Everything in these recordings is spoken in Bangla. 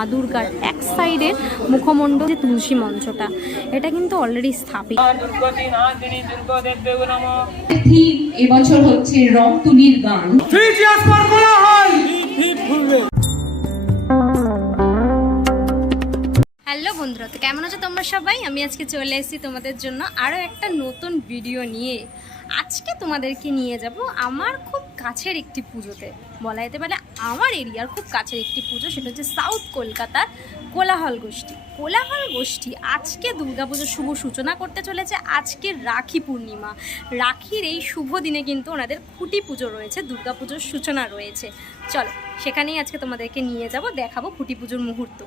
মা দুর্গার এক সাইডের মুখমণ্ডল যে তুলসী মঞ্চটা, এটা কিন্তু অলরেডি স্থাপিত। এবছর হচ্ছে রংতুলির গান। হ্যালো বন্ধুরা, তো কেমন আছো তোমরা সবাই? আমি আজকে চলে এসেছি তোমাদের জন্য আরও একটা নতুন ভিডিও নিয়ে। আজকে তোমাদেরকে নিয়ে যাব আমার খুব কাছের একটি পুজোতে, বলা যেতে পারে আমার এরিয়ার খুব কাছের একটি পুজো। সেটা হচ্ছে সাউথ কলকাতার কোলাহল গোষ্ঠী। কোলাহল গোষ্ঠী আজকে দুর্গাপুজোর শুভ সূচনা করতে চলেছে। আজকে রাখি পূর্ণিমা, রাখির এই শুভ দিনে কিন্তু ওনাদের খুঁটি পুজো রয়েছে, দুর্গাপুজোর সূচনা রয়েছে। চলো সেখানেই আজকে তোমাদেরকে নিয়ে যাব, দেখাবো খুঁটি পুজোর মুহূর্ত।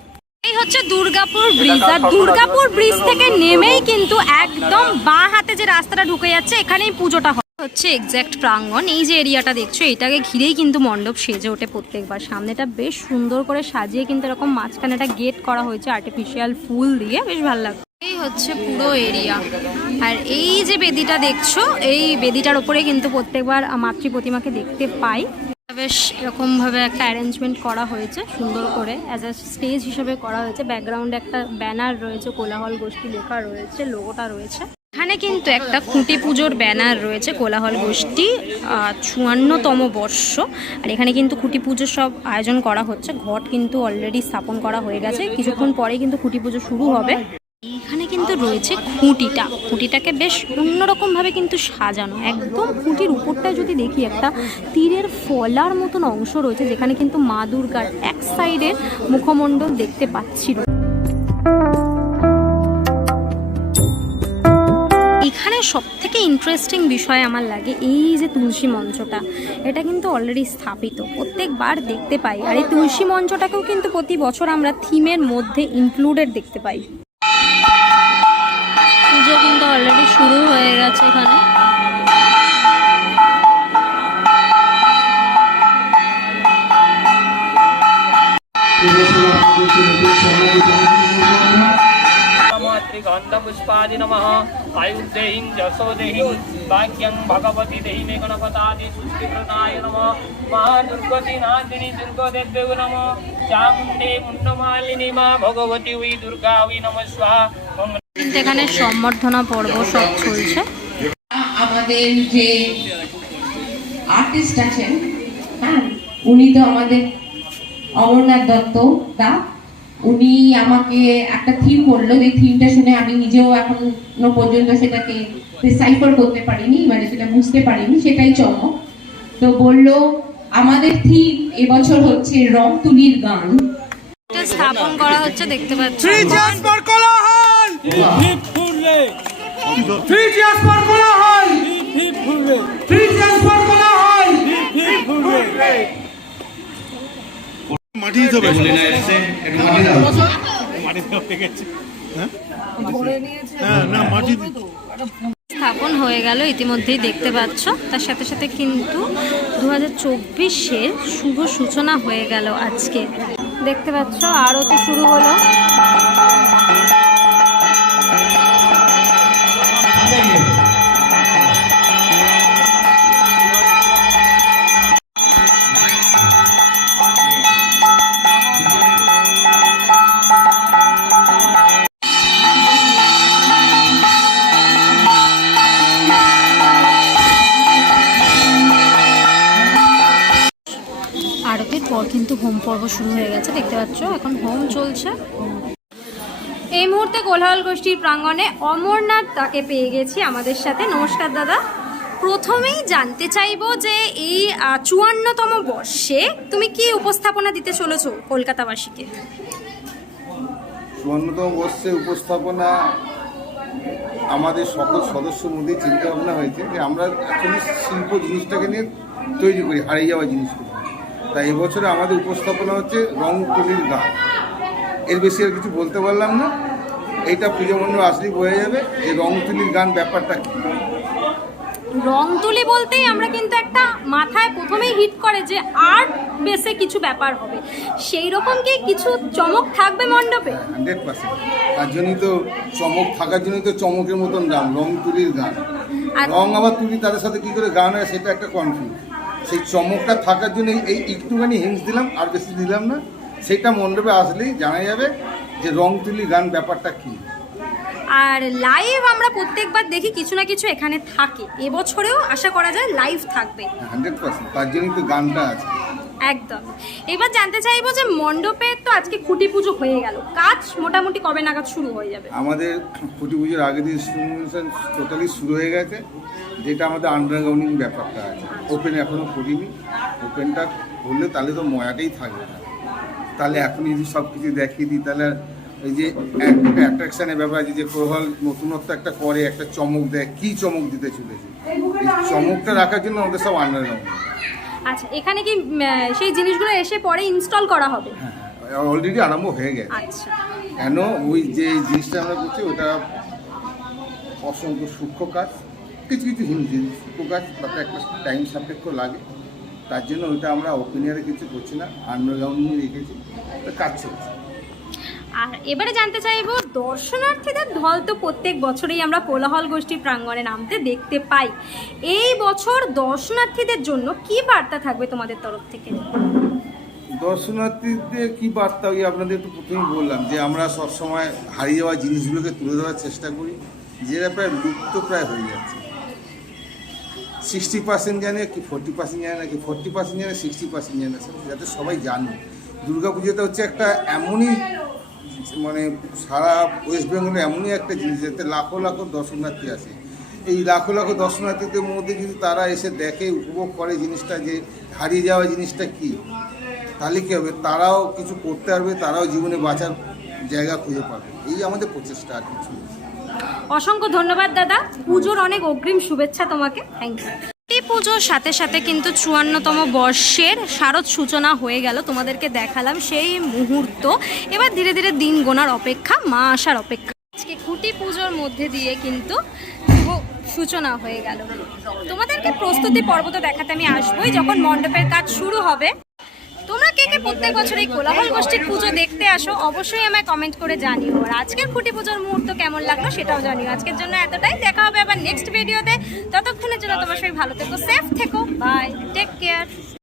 এই হচ্ছে দুর্গাপুর ব্রিজ, আর দুর্গাপুর ব্রিজ থেকে নেমেই কিন্তু একদম বাঁ হাতে যে রাস্তাটা ঢুকে যাচ্ছে, এখানেই পুজোটা হচ্ছে এক্স্যাক্ট প্রাঙ্গণ। এই যে এরিয়াটা দেখছো, এটাকে ঘিরেই কিন্তু মণ্ডপ সেজে ওঠে প্রত্যেকবার। সামনেটা বেশ সুন্দর করে সাজিয়ে কিন্তু এরকম মাঝখানে একটা গেট করা হয়েছে আর্টিফিশিয়াল ফুল দিয়ে, বেশ ভালো লাগে। এই হচ্ছে পুরো এরিয়া, আর এই যে বেদিটা দেখছো, এই বেদিটার ওপরে কিন্তু প্রত্যেকবার মাতৃ প্রতিমাকে দেখতে পাই। বেশ এরকমভাবে একটা অ্যারেঞ্জমেন্ট করা হয়েছে সুন্দর করে, অ্যাজ আ স্টেজ হিসেবে করা হয়েছে। ব্যাকগ্রাউন্ডে একটা ব্যানার রয়েছে, কোলাহল গোষ্ঠী লেখা রয়েছে, লোগোটা রয়েছে। এখানে কিন্তু একটা খুঁটি পুজোর ব্যানার রয়েছে, কোলাহল গোষ্ঠী ৫৪তম বর্ষ। আর এখানে কিন্তু খুঁটি পুজোর সব আয়োজন করা হচ্ছে। ঘট কিন্তু অলরেডি স্থাপন করা হয়ে গেছে, কিছুক্ষণ পরেই কিন্তু খুঁটি পুজো শুরু হবে। এইখানে কিন্তু রয়েছে খুঁটিটাকে বেশ অন্যরকমভাবে কিন্তু সাজানো। একদম খুঁটির উপরটা যদি দেখি, একটা তীরের ফলার মতন অংশ রয়েছে, যেখানে কিন্তু মা দুর্গার এক সাইডের মুখমণ্ডল দেখতে পাচ্ছিল। এখানে সব থেকে ইন্টারেস্টিং বিষয় আমার লাগে এই যে তুলসী মঞ্চটা, এটা কিন্তু অলরেডি স্থাপিত, প্রত্যেকবার দেখতে পাই। আর এই তুলসী মঞ্চটাকেও কিন্তু প্রতি বছর আমরা থিমের মধ্যে ইনক্লুডেড দেখতে পাই। পুজো কিন্তু অলরেডি শুরু হয়ে গেছে এখানে। गंधपुष्पादि नमः आयुर्देहिं यशोदेहिं भाग्यं भगवती देहि मे गणपतादि सृष्टिप्रदाय नमः महादुर्गति नादिनी दुर्गदेव्यै नमः चामुण्डे मुण्डमालिनी मा भगवती वै दुर्गा वै नमः स्वाहा। কিন্তু এখানে সম্বর্ধনা পর্ব সব চলছে। আমাদের যে আর্টিস্ট আছেন, হ্যাঁ, উনি তো আমাদের অমরনাথ দত্ত দা, উনি আমাকে একটা থিম বললো, যে থিমটা শুনে আমি নিজেও এখনো পর্যন্ত সেটাকে ডিসাইফার করতে পারিনি, মানে সেটা বুঝতে পারিনি, সেটাই চমক। তো বললো আমাদের থিম এবছর হচ্ছে রংতুলির গান। এটা স্থাপন করা হচ্ছে, দেখতে পাচ্ছ। স্থাপন হয়ে গেল ইতিমধ্যেই, দেখতে পাচ্ছ। তার সাথে সাথে কিন্তু 2024-এর শুভ সূচনা হয়ে গেল আজকে, দেখতে পাচ্ছ। আরতি শুরু হলো। আরতির পর কিন্তু হোম পর্ব শুরু হয়ে গেছে, দেখতে পাচ্ছ। এখন হোম চলছে। এই মুহূর্তে কোলাহল গোষ্ঠীর প্রাঙ্গণে অমরনাথ তাকে পেয়ে গেছি আমাদের সাথে। নমস্কার দাদা। প্রথমেই জানতে চাইবো যে এই ৫৪তম বর্ষে তুমি কি উপস্থাপনা দিতে চলেছো কলকাতাবাসীকে? ৫৪তম বর্ষে উপস্থাপনা আমাদের সকল সদস্যর মধ্যে চিন্তা ভাবনা হয়েছে যে আমরা অ্যাকচুয়ালি শিল্প জিনিসটাকে নিয়ে তৈরি করি, হারিয়ে যাওয়া জিনিসগুলো। তাই এবছরে আমাদের উপস্থাপনা হচ্ছে রংতুলির গান। এর বেশি আর কিছু বলতে পারলাম না। এইটা পুজো মণ্ডপ আসলেই বোঝা যাবে যে রংতুলির গান ব্যাপারটা কি। রংতুলি বলতেই আমরা কিন্তু একটা মাথায় প্রথমেই হিট করে যে আর্ট বেসে কিছু ব্যাপার হবে, সেই রকম কি কিছু চমক থাকবে মণ্ডপে? 100%। তার জন্যই তো চমক থাকার জন্যই তো চমকের মতন গান, রংতুলির গান। রং আবার তুলি তাদের সাথে কি করে গান হয় সেটা একটা কনফিউজ। সেই চমকটা থাকার জন্য এই একটুখানি হিন্টস দিলাম, আর বেশি দিলাম না। সেটা মণ্ডপে আসলেই জানা যাবে যে রং তুলি গান ব্যাপারটা কী। আর লাইভ আমরা প্রত্যেকবার দেখি কিছু না কিছু এখানে থাকে, এবছরেও আশা করা যায় লাইভ থাকবে। 100%, তার জন্যই তো গানটা আছে। একদম। এবার জানতে চাইবো যে মণ্ডপে তো আজকে খুঁটি পুজো হয়ে গেল, কাজ মোটামুটি কবে নাগাদ শুরু হয়ে যাবে? আমাদের খুঁটি পুজোর আগের দিন টোটালি শুরু হয়ে গেছে, যেটা আমাদের আন্ডারগ্রাউন্ডিং ব্যাপারটা আছে। ওপেন এখনও করিনি, ওপেনটা করলে তাহলে তো ময়াটাই থাকবে না। তাহলে এখন যদি সব কিছু দেখিয়ে দিই তাহলে এই যে একটা অ্যাট্রাকশানের ব্যাপার আছে, যে কোহল নতুনত্ব একটা করে, একটা চমক দেয়, কী চমক দিতে চলেছে, এই চমকটা রাখার জন্য আমাদের সব আন্ডারগ্রাউন্ড। আচ্ছা, এখানে কি সেই জিনিসগুলো এসে পরে ইনস্টল করা হবে? হ্যাঁ, অলরেডি আরম্ভ হয়ে গেছে। আচ্ছা, কেন ওই যে জিনিসটা আমরা করছি ওটা অসংখ্য সূক্ষ্ম কাজ, কিছু কিছু হিন্দি সূক্ষ্ম কাজ, তাতে একটা টাইম সাপেক্ষ লাগে, তার জন্য ওইটা আমরা ওপেনিয়ারে কিছু করছি না, আন্ডারগ্রাউন্ডে রেখেছি, কাজ চলছে। আর এবারে জানতে চাইবো দর্শনার্থীদের ঢল তো প্রত্যেক বছরেই আমরা কোলাহল গোষ্ঠী প্রাঙ্গণে নামতে দেখতে পাই, এই বছর দর্শনার্থীদের জন্য কি বার্তা থাকবে তোমাদের তরফ থেকে? দর্শনার্থীদের কি বার্তা, ওই আপনাদের তো প্রথমেই বললাম যে আমরা সবসময় হারিয়ে যাওয়া জিনিসগুলোকে তুলে ধরার চেষ্টা করি, যেটা প্রায় লুপ্ত প্রায় হয়ে যাচ্ছে। 60% জানে কি 40% জানে, নাকি 40% জানে 60% জানে, যাতে সবাই জানে দুর্গা পুজোটা হচ্ছে একটা এমনই মানে সারা ওয়েস্ট বেঙ্গলে এমনই একটা জিনিস যাতে লাখো লাখো দর্শনার্থী আসে। এই লাখো লাখো দর্শনার্থীদের মধ্যে যদি তারা এসে দেখে, উপভোগ করে জিনিসটা, যে হারিয়ে যাওয়া জিনিসটা কি, তাহলে কী হবে, তারাও কিছু করতে পারবে, তারাও জীবনে বাঁচার জায়গা খুঁজে পাবে। এই আমাদের প্রচেষ্টা, আর কিছু। অসংখ্য ধন্যবাদ দাদা, পুজোর অনেক অগ্রিম শুভেচ্ছা তোমাকে। Thank you. এই পুজোর সাথে সাথে কিন্তু 54তম বর্ষের শারদ সূচনা হয়ে গেল, তোমাদেরকে দেখালাম সেই মুহূর্ত। এবার ধীরে ধীরে দিন গোনার অপেক্ষা, মা আসার অপেক্ষা। আজকে খুঁটি পুজোর মধ্যে দিয়ে কিন্তু শুভ সূচনা হয়ে গেল। তোমাদেরকে প্রস্তুতি পর্ব তো দেখাতে আমি আসবোই যখন মণ্ডপের কাজ শুরু হবে। তোমরা কে কে প্রত্যেক বছর এই কোলাহল গোষ্ঠীর পুজো দেখতে আসো অবশ্যই আমায় কমেন্ট করে জানিও। আর আজকের খুঁটি পুজোর মুহূর্ত কেমন লাগলো সেটাও জানিও। আজকের জন্য এতটাই, দেখা হবে আবার নেক্সট ভিডিওতে। ততক্ষণের জন্য তোমরা সবাই ভালো থেকো, সেফ থেকো, বাই, টেক কেয়ার।